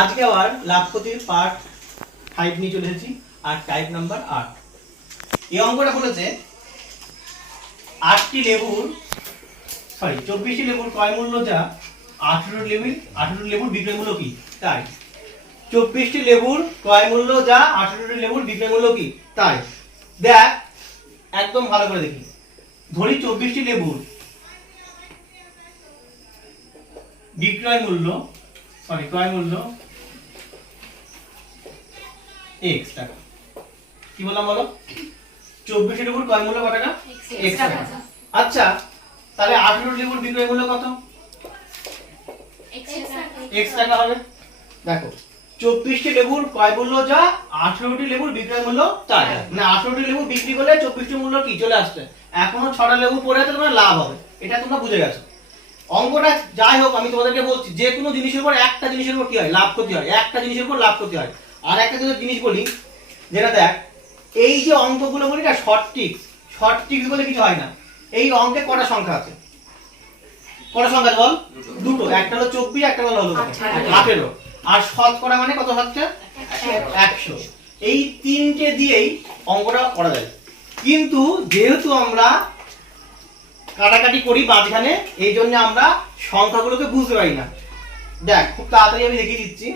আজকে আবার লাভ ক্ষতির পার্ট ফাইভ নিয়ে চলে এসেছি, আর টাইপ নাম্বার আট। এই অঙ্কটা বলেছে, আটটি লেবুর সরি চব্বিশটি লেবুর ক্রয় মূল্য যা আঠেরো লেবুর আঠেরো লেবুর বিক্রয় মূল্য কি? তাই। চব্বিশটি লেবুর ক্রয় মূল্য যা আঠেরোটি লেবুর বিক্রয় মূল্য কি? তাই। দেখ, একদম ভালো করে দেখি। ধরি চব্বিশটি লেবুর বিক্রয় মূল্য সরি ক্রয় মূল্য এক্স টাকা কি বললাম বলো? ক্রয় মূল্য কত টাকা এক্স টাকা আচ্ছা তাহলে বিক্রয় মূল্য কত? এক্স টাকা হবে। দেখো চব্বিশটি লেবুর ক্রয় মূল্য যা? আঠেরোটি লেবুর বিক্রয় মূল্য তাই মানে আঠেরোটি লেবু বিক্রি করলে চব্বিশটি মূল্য কি? চলে আসছে। এখনও ছটা লেবু পড়ে আছে তোমার লাভ হবে। এটা তোমরা বুঝে গেছো। অঙ্কটা যাই হোক আমি তোমাদেরকে বলছি যে কোনো জিনিসের উপর একটা জিনিসের উপর কি হয়? লাভ ক্ষতি হয়। একটা জিনিসের উপর লাভ ক্ষতি হয়। আর একটা যদি জিনিস বলি যেটা দেখ এই যে অঙ্কগুলো বলি না শর্ট টিক্স শর্ট টিক্স বলে কিছু হয় না। এই অঙ্কে কটা সংখ্যা আছে? কটা সংখ্যা বল? দুটো। একটা হলো চব্বিশ একটা হলো হলো আঠেরো। আর শতকরা মানে কত হচ্ছে? একশো। এই তিনটে দিয়েই অঙ্কটা করা যায়। কিন্তু যেহেতু আমরা কাটাকাটি করি মাঝখানে, এই জন্য আমরা সংখ্যাগুলোকে বুঝতে পারি না। দেখ, খুব তাড়াতাড়ি আমি দেখিয়ে দিচ্ছি।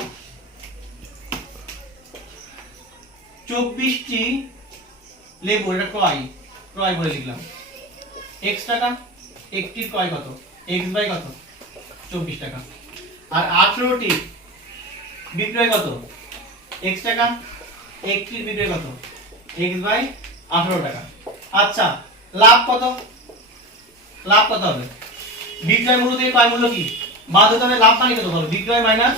চব্বিশটি লেবু, এটা ক্রয় ক্রয় বলে লিখলাম। এক্স টাকা, একটির ক্রয় কত? এক্স বাই কত? চব্বিশ টাকা। আর আঠেরোটি বিক্রয় কত? এক্স টাকা, একটির বিক্রয় কত? এক্স বাই আঠেরো টাকা। আচ্ছা লাভ কত? লাভ কত হবে? বিক্রয় মূল্য থেকে ক্রয় মূল্য কি? বাদ হতে হবে লাভ মানে কত হবে? বিক্রয় মাইনাস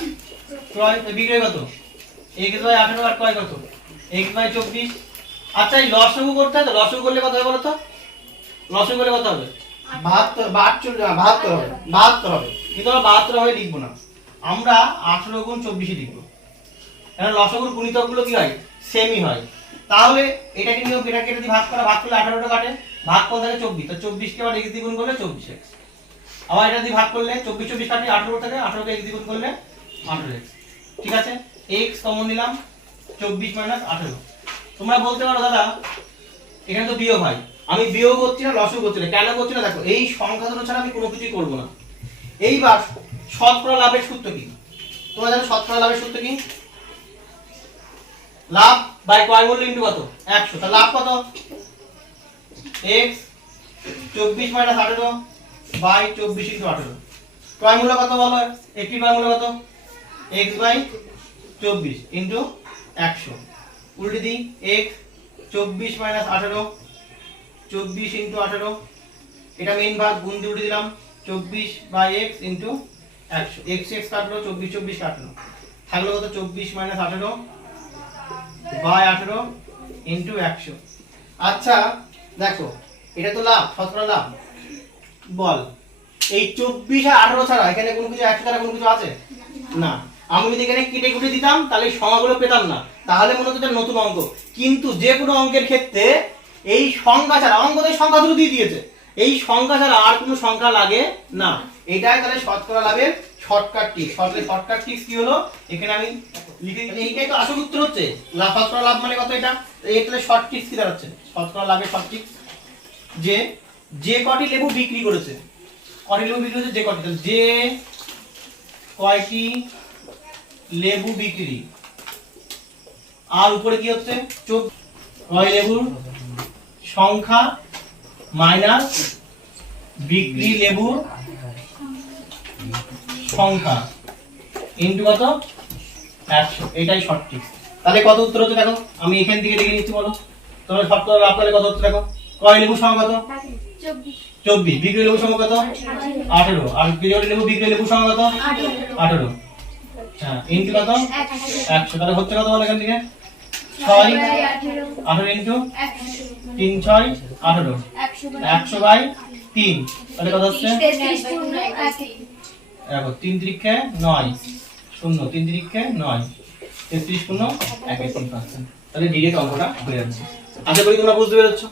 ক্রয় বিক্রয় কত? এক্স বাই আঠেরো আর ক্রয় কত? এক্স বাই চব্বিশ। আচ্ছা এই লসগু করতে হয় তো? লসগু করলে কত হবে বলো তো লসগু করলে কত হবে? বাহাত্তর বাহাত্তর বাহাত্তর হবে বাহাত্তর হবে। কিন্তু আমরা বাহাত্তর হবে লিখব না। আমরা আঠেরো গুণ চব্বিশে লিখব। কারণ লসগুর গুণিতকগুলো কি হয়? সেমই হয়। তাহলে এটাকে নিয়ম এটাকে যদি ভাগ করা ভাগ করলে আঠারোটা কাটে। ভাগ করে থাকে চব্বিশ তো চব্বিশকে আবার এক্স দ্বিগুণ করলে চব্বিশ এক্স আবার এটা দিয়ে ভাগ করলে, চব্বিশ চব্বিশ কাটলে আঠারো থাকে আঠারোকে এক্স দ্বিগুণ করলে আঠারো এক্স ঠিক আছে? এক্স কমন নিলাম, চব্বিশ মাইনাস আঠারো। তোমরা বলতে পারো, দাদা, এখানে তো বিয়োগ হয়। আমি বিয়োগ করছি না লসও করছি না। কেন করছি না? দেখো, এই সংখ্যা দুটো ছাড়া আমি কোনো কিছুই করব না। এইবার শতকরা লাভের সূত্র কি? তোমরা জানো শতকরা লাভের সূত্র কি? লাভ বাই ক্রয় মূল্য ইন্টু কত? একশো। তা লাভ কত? এক্স চব্বিশ মাইনাস আঠেরো বাই চব্বিশ ইন্টু আঠেরো। ক্রয় মূল্য কত বলো? একটি ক্রয় মূল্য কত? এক্স বাই চব্বিশ ইন্টু একশো। উল্টে দিই এক্স চব্বিশ মাইনাস আঠেরো, চব্বিশ ইন্টু আঠেরো। এটা মেইন ভাগ, গুণ দিয়ে উঠে দিলাম, চব্বিশ বাই এক্স ইন্টু একশো। এক্স এক্স কাটলো, চব্বিশ চব্বিশ কাটলো। থাকল কত? চব্বিশ মাইনাস আঠেরো বাই আঠেরো ইন্টু একশো। আচ্ছা দেখো, এটা তো লাভ শতকরা লাভ। বল, এই চব্বিশ আর আঠারো ছাড়া এখানে কোনো কিছু একশো ছাড়া কোনো কিছু আছে? না। আমি যদি এখানে কেটে কুটে দিতাম, তাহলে সংখ্যাগুলো পেতাম না। তাহলে মনে হতো নতুন অঙ্ক। কিন্তু যে কোনো অঙ্কের ক্ষেত্রে এই সংখ্যা ছাড়া, অঙ্ক তো সংখ্যাগুলো দিয়ে দিয়েছে। এই সংখ্যা ছাড়া আর কোনো সংখ্যা লাগে না। এটাই তাহলে শতকরা লাভের শর্টকাট টিক শর্টকাট কি হলো? এখানে আমি লিখে এইটাই তো আসল উত্তর হচ্ছে। লাভ মানে কত এটা? শর্ট কি দাঁড়াচ্ছে? শতকরা শর্ট যে যে কটি লেবু বিক্রি করেছে। কটি লেবু বিক্রি করেছে? যে কটি। যে কয়টি লেবু বিক্রি? আর উপরে কি হচ্ছে? চোখ কয় লেবুর সংখ্যা মাইনাস বিক্রি লেবুর সংখ্যা ইন্টু কত? একশো। এটাই টিক্স তাহলে কত উত্তর হচ্ছে দেখো? আমি এখান থেকে দেখে নিচ্ছি বলো। তোমরা শর্ট করে লাভ কত উত্তর দেখো? কয় লেবুর সংখ্যা কত? চব্বিশ। বিক্রি লেবুর সংখ্যা কত? আঠেরো। আর বিক্রি লেবু বিক্রি লেবুর সংখ্যা কত? আঠেরো। হ্যাঁ ইন্টু কত? একশো। তাহলে হচ্ছে কত বলো এখান থেকে? ছয়। আঠেরো ইন্টু তিন, ছয়, আঠেরো। একশো বাই তিন। তাহলে কত হচ্ছে? দেখো তিন তিরিক্ষে নয় শূন্য তিন তিরিক্ষে নয় তেত্রিশ শূন্য এক তিন পার্সেন্ট তাহলে ডিরেক্ট অঙ্কটা হয়ে যাচ্ছে। আশা করি তোমরা বুঝতে পেরেছ।